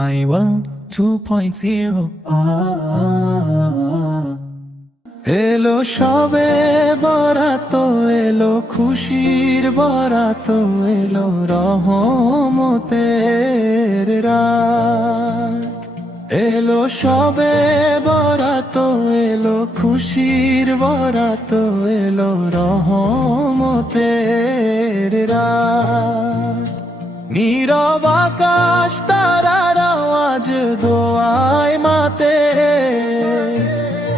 My world 2.0 এলো সবে বরাত, এলো খুশির বরাত, এলো রহমতের রাত। এলো সবে বরাত, এলো খুশির বরাত, এলো রহমতের রাত। নীরব আকাশ তারার আওয়াজ দোয়ায় মাতে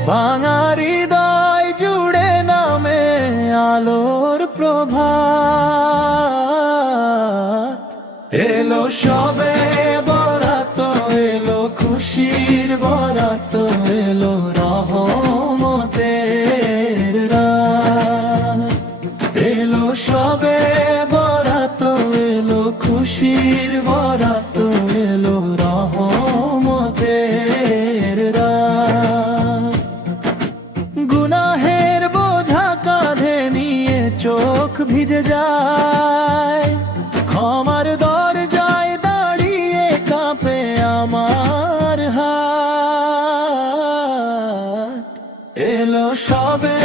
ভাঙা হৃদয় জুড়ে নামে আলোর প্রভা এলো সবে বরাত, এলো খুশির বরাত, এলো রহমতের এলো সবে বরাত, এলো খুশির বরাত ভিজে যায়। ক্ষমার দরজায় দাঁড়িয়ে কাঁপে আমার হাত। এলো সবে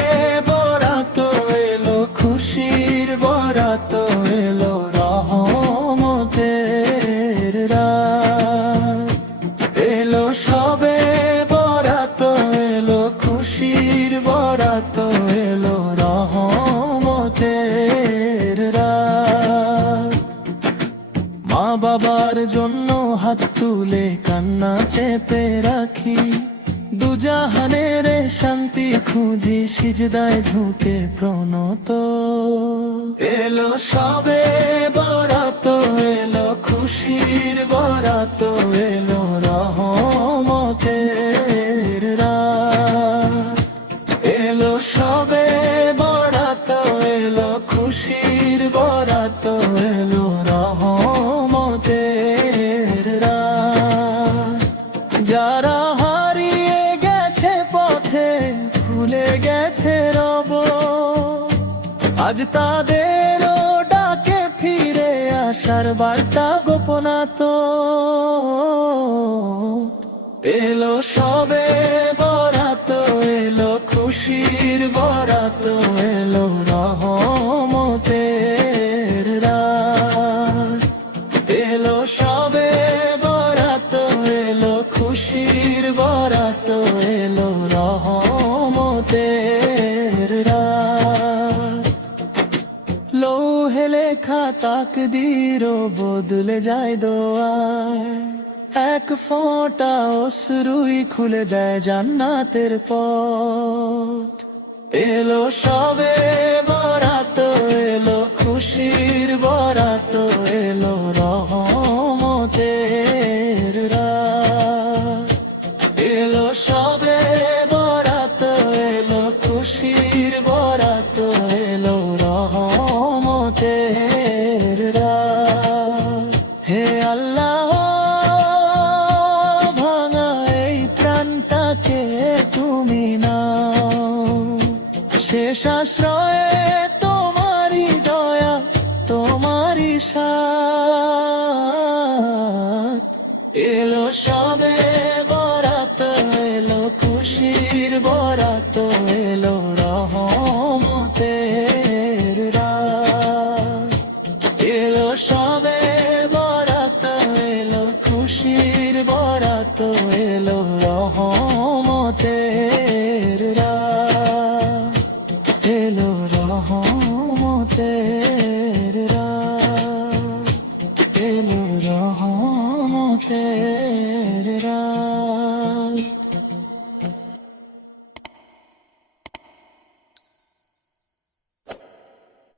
বরাত এলো খুশির বরাত। বাবার জন্য হাত তুলে কান্না চেপে রাখি। দুজাহানের শান্তি খুঁজি সিজদায় ঝুঁকে প্রণত। এলো সবে বরাত, এলো খুশির বরাত, এলো আজ তাদের ডাকে ফিরে আসার বার্তা তো এলো সবে বরাত এলো খুশির বরাত এলো লৌহে লেখা তাকদীর বদলে যায় দোয়ায়। এক ফোঁটা অশ্রুই খুলে দেয় জান্নাতের পথ। এলো সবে শেষ আশ্রয়ে তোমারই দয়া, তোমারই সাথ। এলো সবে বরাত, এলো খুশির বরাত, এলো রহমতের রাত। এলো সবে বরাত, এলো খুশির রহমতে